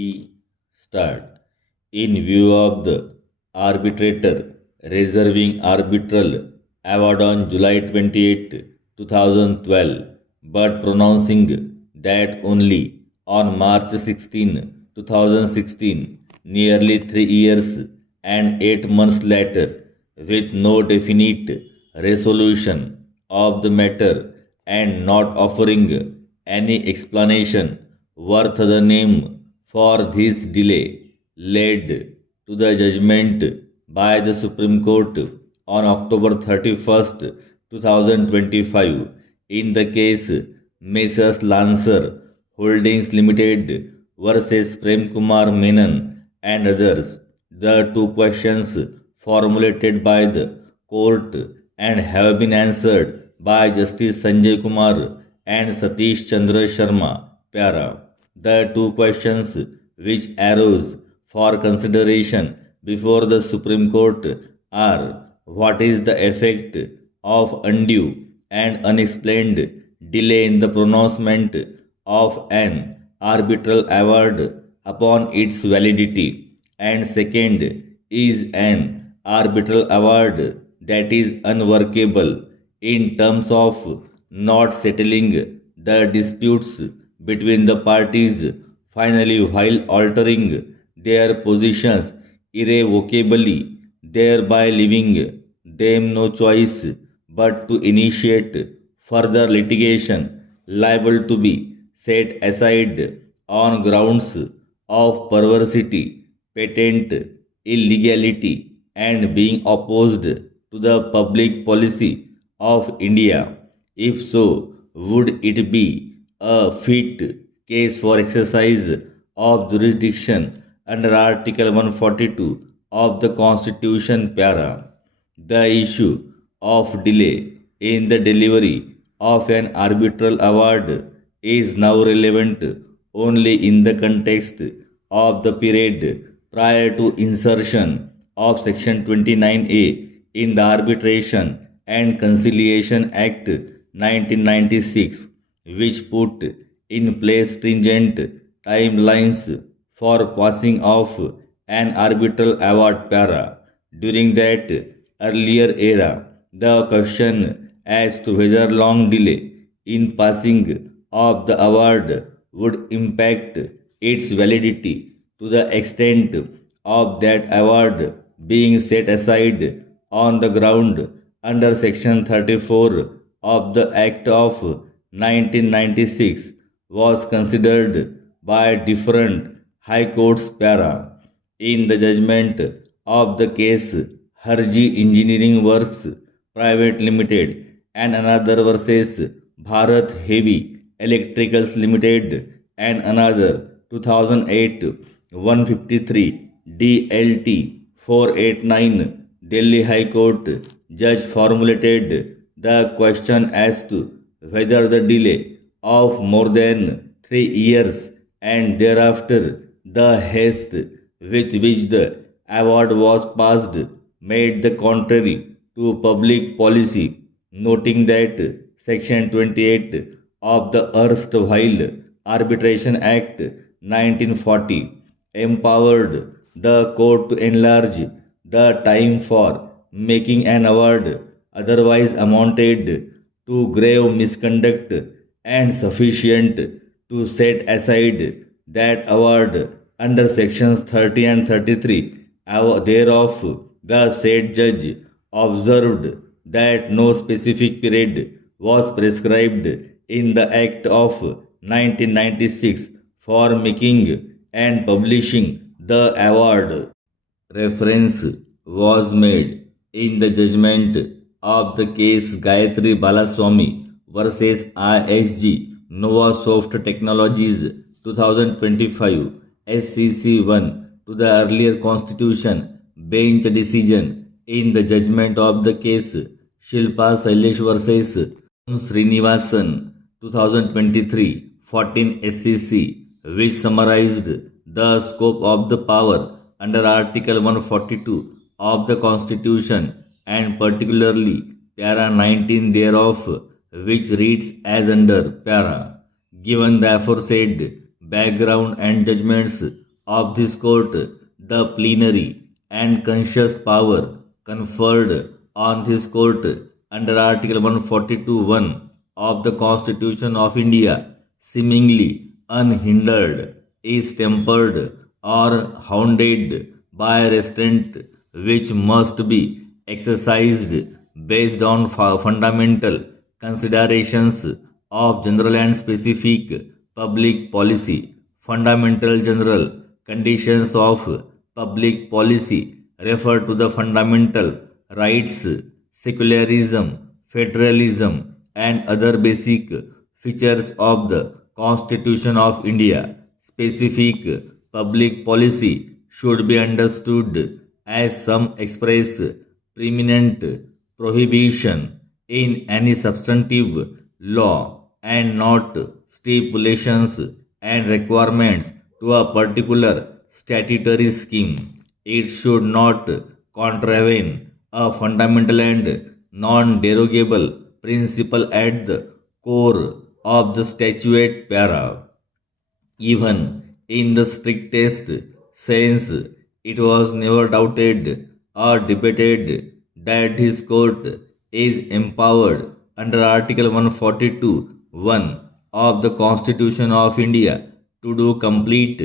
We start. In view of the arbitrator reserving arbitral award on July 28, 2012, but pronouncing that only on March 16, 2016, nearly 3 years and 8 months later, with no definite resolution of the matter and not offering any explanation worth the name for this delay, led to the judgment by the Supreme Court on October 31st, 2025, in the case Messrs. Lancer Holdings Limited versus Prem Kumar Menon and others. The two questions formulated by the court and have been answered by Justice Sanjay Kumar and Satish Chandra Sharma Pyara. The two questions which arose for consideration before the Supreme Court are: what is the effect of undue and unexplained delay in the pronouncement of an arbitral award upon its validity? And second, is an arbitral award that is unworkable in terms of not settling the disputes between the parties finally while altering their positions irrevocably, thereby leaving them no choice but to initiate further litigation liable to be set aside on grounds of perversity, patent illegality, and being opposed to the public policy of India. If so, would it be a fit case for exercise of jurisdiction under Article 142 of the Constitution para? The issue of delay in the delivery of an arbitral award is now relevant only in the context of the period prior to insertion of Section 29A in the Arbitration and Conciliation Act 1996, which put in place stringent timelines for passing off an arbitral award para. During that earlier era, the question as to whether long delay in passing of the award would impact its validity to the extent of that award being set aside on the ground under Section 34 of the Act of 1996 was considered by different high courts para. In the judgment of the case Harji Engineering Works Private Limited and another versus Bharat Heavy Electricals Limited and another 2008 153 DLT 489, Delhi High Court judge formulated the question as to whether the delay of more than 3 years and thereafter the haste with which the award was passed made the contrary to public policy, noting that Section 28 of the erstwhile Arbitration Act 1940 empowered the court to enlarge the time for making an award otherwise amounted to grave misconduct and sufficient to set aside that award under sections 30 and 33 thereof. The said judge observed that no specific period was prescribed in the Act of 1996 for making and publishing the award. Reference was made in the judgment of the case Gayatri Balaswamy versus ISG Novasoft Technologies 2025 SCC 1 to the earlier Constitution bench decision. In the judgment of the case Shilpa Sailesh versus Srinivasan 2023 14 SCC, which summarized the scope of the power under Article 142 of the Constitution and particularly Para 19 thereof, which reads as under Para. Given the aforesaid background and judgments of this court, the plenary and conscious power conferred on this court under Article 142(1) of the Constitution of India, seemingly unhindered, is tempered or hounded by restraint which must be exercised based on fundamental considerations of general and specific public policy. Fundamental general conditions of public policy refer to the fundamental rights, secularism, federalism, and other basic features of the Constitution of India. Specific public policy should be understood as some express preeminent prohibition in any substantive law and not stipulations and requirements to a particular statutory scheme. It should not contravene a fundamental and non-derogable principle at the core of the statute para. Even in the strictest sense, it was never doubted or debated that his court is empowered under Article 142(1) of the Constitution of India to do complete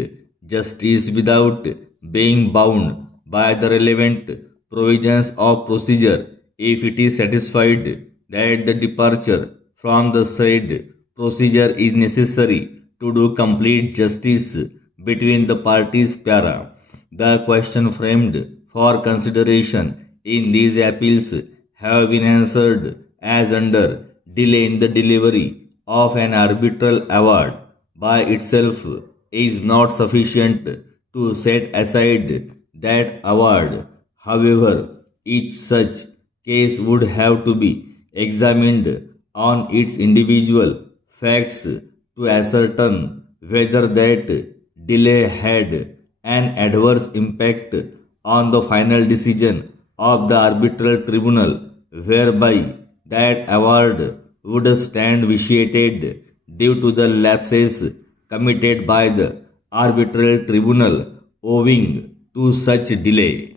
justice without being bound by the relevant provisions of procedure if it is satisfied that the departure from the said procedure is necessary to do complete justice between the parties para. The question framed for consideration in these appeals have been answered as under delay in the delivery of an arbitral award by itself is not sufficient to set aside that award. However, each such case would have to be examined on its individual facts to ascertain whether that delay had an adverse impact on the final decision of the arbitral tribunal, whereby that award would stand vitiated due to the lapses committed by the arbitral tribunal owing to such delay.